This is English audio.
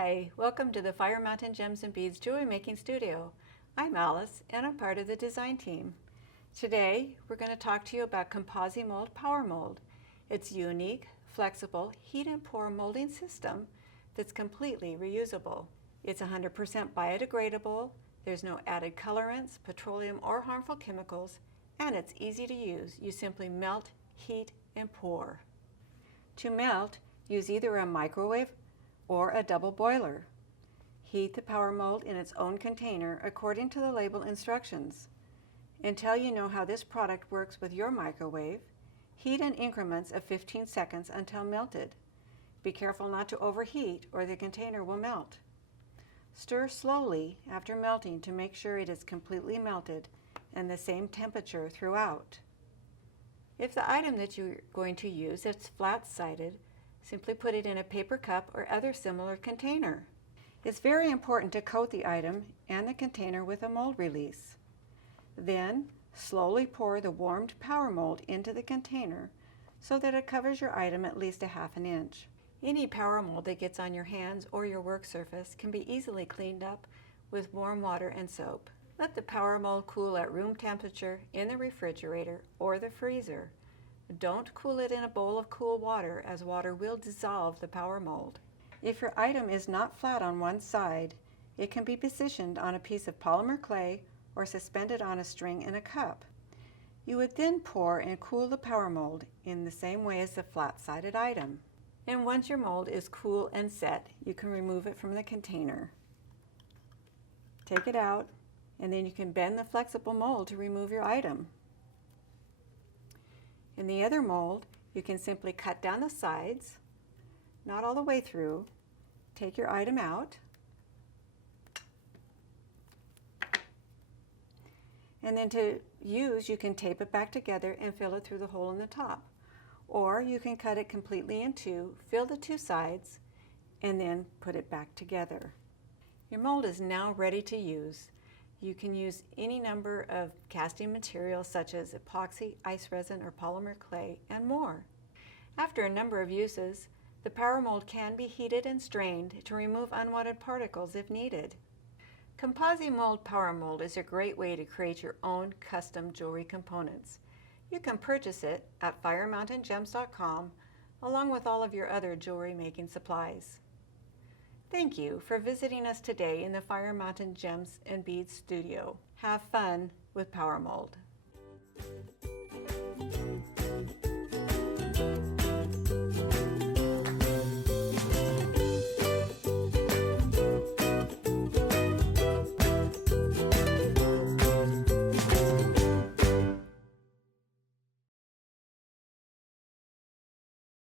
Hi, welcome to the Fire Mountain Gems and Beads Jewelry Making Studio. I'm Alice and I'm part of the design team. Today we're going to talk to you about ComposiMold PowerMold. It's a unique, flexible, heat and pour molding system that's completely reusable. It's 100% biodegradable, there's no added colorants, petroleum or harmful chemicals, and it's easy to use. You simply melt, heat, and pour. To melt, use either a microwave or a double boiler. Heat the power mold in its own container according to the label instructions. Until you know how this product works with your microwave, heat in increments of 15 seconds until melted. Be careful not to overheat or the container will melt. Stir slowly after melting to make sure it is completely melted and the same temperature throughout. If the item that you're going to use is flat-sided, simply put it in a paper cup or other similar container. It's very important to coat the item and the container with a mold release. Then, slowly pour the warmed power mold into the container so that it covers your item at least 1/2 inch. Any power mold that gets on your hands or your work surface can be easily cleaned up with warm water and soap. Let the power mold cool at room temperature in the refrigerator or the freezer. Don't cool it in a bowl of cool water, as water will dissolve the power mold. If your item is not flat on one side, it can be positioned on a piece of polymer clay or suspended on a string in a cup. You would then pour and cool the power mold in the same way as the flat-sided item. And once your mold is cool and set, you can remove it from the container. Take it out, and then you can bend the flexible mold to remove your item. In the other mold, you can simply cut down the sides, not all the way through. Take your item out, and then to use, you can tape it back together and fill it through the hole in the top. Or you can cut it completely in two, fill the two sides, and then put it back together. Your mold is now ready to use. You can use any number of casting materials such as epoxy, ice resin, or polymer clay, and more. After a number of uses, the power mold can be heated and strained to remove unwanted particles if needed. ComposiMold PowerMold is a great way to create your own custom jewelry components. You can purchase it at firemountaingems.com along with all of your other jewelry making supplies. Thank you for visiting us today in the Fire Mountain Gems and Beads studio. Have fun with PowerMold.